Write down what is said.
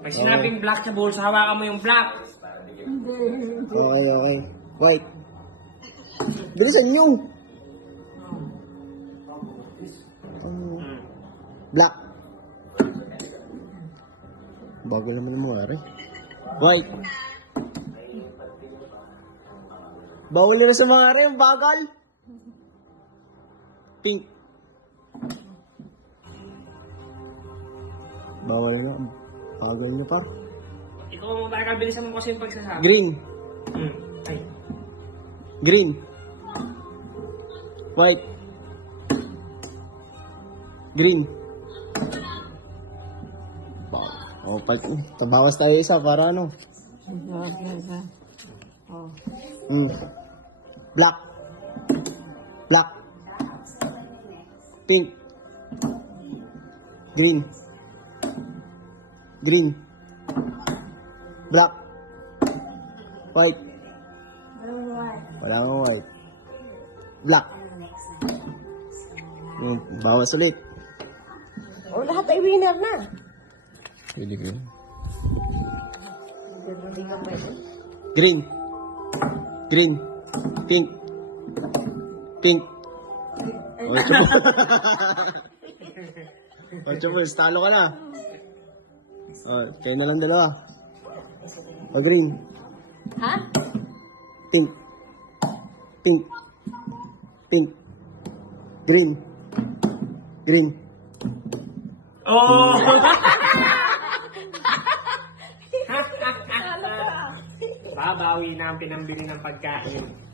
Pag sinabing black sa bulsa, hawakan mo yung black. Okay. White. Bilisan nyo. Black. Bagal naman yung mga White. Bawal na sa mga yung bagal. Pink. Bawal na. Bagal na pa. Ikaw mo ba bilisan mo kasi yung pagsasabi? Green. Ay. Green. White. Green. Tabawas tayo isa para ano. Black. Black. Pink. Green. Green. Black. White. Wala nang white. Black. Bawas ulit. O, lahat ay winner na. Pwede ko. Green. Green. Pink. Pink. Ocho po. Ocho po. Talo ka na. Kayo na lang dalawa. Green. Ha? Pink. Pink. Pink. Green. Green. Oh! Babawi na ang pinambili ng pagkain.